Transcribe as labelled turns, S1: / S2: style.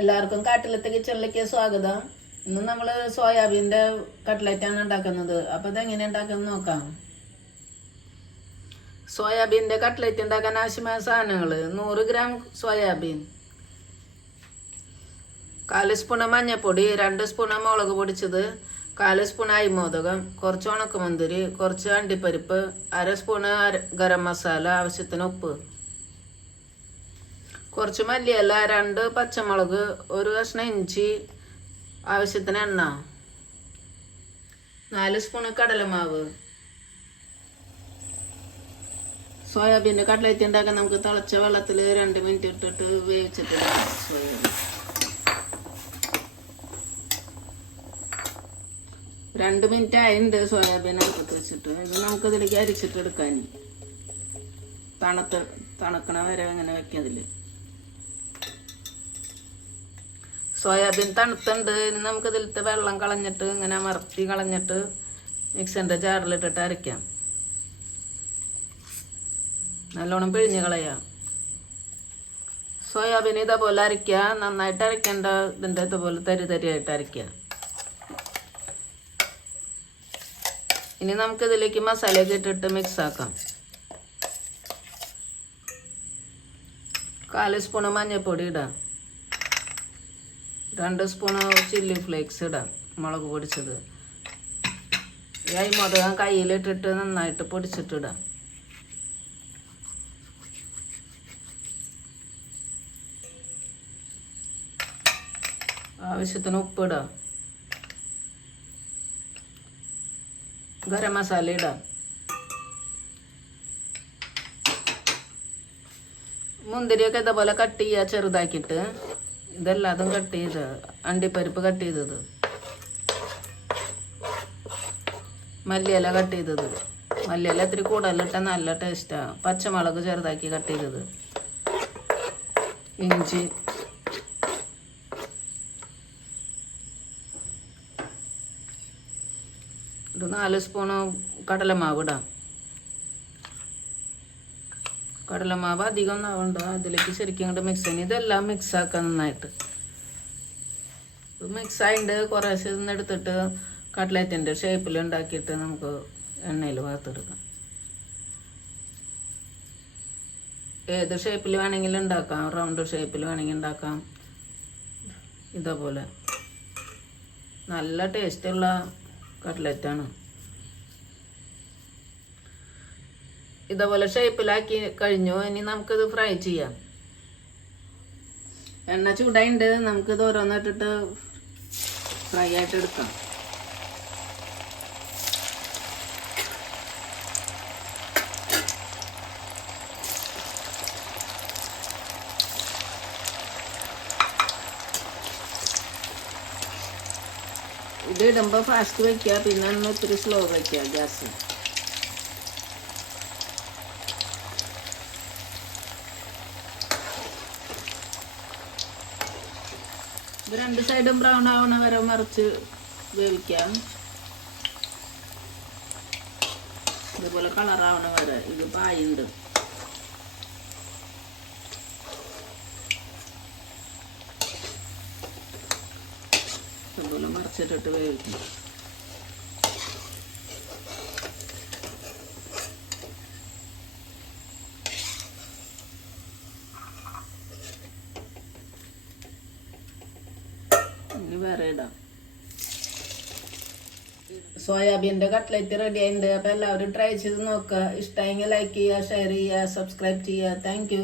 S1: എല്ലാവർക്കും കാട്ടിലത്തെ കിച്ചണിലേക്ക് സ്വാഗതം. ഇന്ന് നമ്മൾ സോയാബീന്റെ കട്ട്ലറ്റാണ് ഉണ്ടാക്കുന്നത്. അപ്പോൾ ഇതെങ്ങനെ ഉണ്ടാക്കുന്നത് നോക്കാം. സോയാബീന്റെ കട്ട്ലറ്റ് ഉണ്ടാക്കാൻ ആവശ്യമായ സാധനങ്ങൾ നൂറ് ഗ്രാം സോയാബീൻ. കാൽ സ്പൂണ് മഞ്ഞൾപ്പൊടി രണ്ട് സ്പൂണ് മുളക് പൊടിച്ചത് കാൽ സ്പൂൺ അരിമോദകം കുറച്ച് ഉണക്കമുന്തിരി കുറച്ച് അണ്ടിപ്പരിപ്പ് അര സ്പൂണ് ഗരം മസാല ആവശ്യത്തിന് ഉപ്പ്. കുറച്ച് മല്ലിയല്ല രണ്ട് പച്ചമുളക് ഒരു കഷ്ണം ഇഞ്ചി ആവശ്യത്തിന് എണ്ണ നാല് സ്പൂണ് കടലമാവ്. സോയാബീന്റെ കട്ട്ലറ്റ് ഉണ്ടാക്കാൻ നമുക്ക് തിളച്ച വെള്ളത്തിൽ രണ്ട് മിനിറ്റ് ഇട്ടിട്ട് വേവിച്ചിട്ട് രണ്ട് മിനിറ്റ് ആയിട്ടുണ്ട് സോയാബീൻ അടുപ്പത്ത് വെച്ചിട്ട്. ഇത് നമുക്ക് ഇതിലേക്ക് അരിച്ചിട്ട് എടുക്കാൻ തണുത്ത് തണുക്കണ വരെ ഇങ്ങനെ വെക്കതിൽ സോയാബീൻ തണുത്തുണ്ട്. ഇനി നമുക്ക് ഇതിലത്തെ വെള്ളം കളഞ്ഞിട്ട് ഇങ്ങനെ അമർത്തി കളഞ്ഞിട്ട് മിക്സിന്റെ ജാറിലിട്ടിട്ട് അരയ്ക്കാം. നല്ലോണം പിഴിഞ്ഞ് കളയാം. സോയാബീൻ ഇതേപോലെ അരയ്ക്കുക നന്നായിട്ട് അരയ്ക്കേണ്ട ഇതിന്റെ ഇതുപോലെ തരി തരിയായിട്ട് അരയ്ക്കുക ഇനി നമുക്കിതിലേക്ക് മസാലയൊക്കെ ഇട്ടിട്ട് മിക്സ് ആക്കാം. കാൽ സ്പൂണ് മഞ്ഞൾപ്പൊടി ഇടാം. രണ്ട് സ്പൂൺ ചില്ലി ഫ്ലേക്സ് ഇടാം മുളക് പൊടിച്ചത്. ഈ അരിമുളക് കയ്യിലിട്ടിട്ട് നന്നായിട്ട് പൊടിച്ചിട്ടിടാം ആവശ്യത്തിന് ഉപ്പിടാം ഗരം മസാല ഇടാം. മുന്തിരിയൊക്കെ ഇതേപോലെ കട്ട് ചെയ്യുക ചെറുതാക്കിയിട്ട്. ഇതെല്ലാതും കട്ട് ചെയ്ത് അണ്ടിപ്പരിപ്പ് കട്ട് ചെയ്തത്. മല്ലിയില കട്ട് ചെയ്തത്. മല്ലിയില ഇത്തിരി കൂടുതലിട്ട നല്ല ടേസ്റ്റാണ് പച്ചമുളക് ചെറുതാക്കി കട്ട് ചെയ്തത്. ഇഞ്ചി. ഒരു നാല് സ്പൂണ് കടലമാവ് ഇടാം. കടലമാവ് അധികം ഒന്നും ആവണ്ട അതിലേക്ക് ശരിക്കും ഇങ്ങോട്ട് മിക്സ് ചെയ്യണം ഇതെല്ലാം മിക്സ് ആക്കാം നന്നായിട്ട്. മിക്സ് ആയിട്ട് കുറേശ്ശെ ഇന്ന് എടുത്തിട്ട് കട്ട്ലറ്റിന്റെ ഷേപ്പിൽ ഉണ്ടാക്കിയിട്ട് നമുക്ക് എണ്ണയിൽ വറുത്തെടുക്കാം. ഏത് ഷേപ്പിൽ വേണമെങ്കിലും ഉണ്ടാക്കാം റൗണ്ട് ഷേപ്പിൽ വേണമെങ്കിൽ ഉണ്ടാക്കാം ഇതേപോലെ. നല്ല ടേസ്റ്റുള്ള കട്ട്ലറ്റാണ് ഇതേപോലെ ഷേപ്പിലാക്കി കഴിഞ്ഞു. ഇനി നമുക്കിത് ഫ്രൈ ചെയ്യാം. എണ്ണ ചൂടായിണ്ട്. നമുക്കിത് ഓരോന്നിട്ടിട്ട് ഫ്രൈ ആയിട്ട് എടുക്കാം. ഇത് ഇടുമ്പോൾ ഫാസ്റ്റ് വയ്ക്കുക പിന്നെ ഒന്ന് ഇത്തിരി സ്ലോ വയ്ക്കുക ഗ്യാസ്. രണ്ട് സൈഡും ബ്രൗൺ ആവണ വരെ മറിച്ച് വേവിക്കാം. ഇതുപോലെ കളറാവണ വരെ ഇത് പായുണ്ട്. ഇതുപോലെ മറിച്ചിട്ടിട്ട് വേവിക്കും. ഇനി വേറെ ഇടാം. സോയാബീന്റെ കട്ട്ലറ്റ് റെഡി ആയിട്ടുണ്ട് അപ്പോൾ എല്ലാവരും ട്രൈ ചെയ്ത് നോക്കുക ഇഷ്ടമായെങ്കിൽ ലൈക്ക് ചെയ്യുക ഷെയർ ചെയ്യുക സബ്സ്ക്രൈബ് ചെയ്യുക. താങ്ക്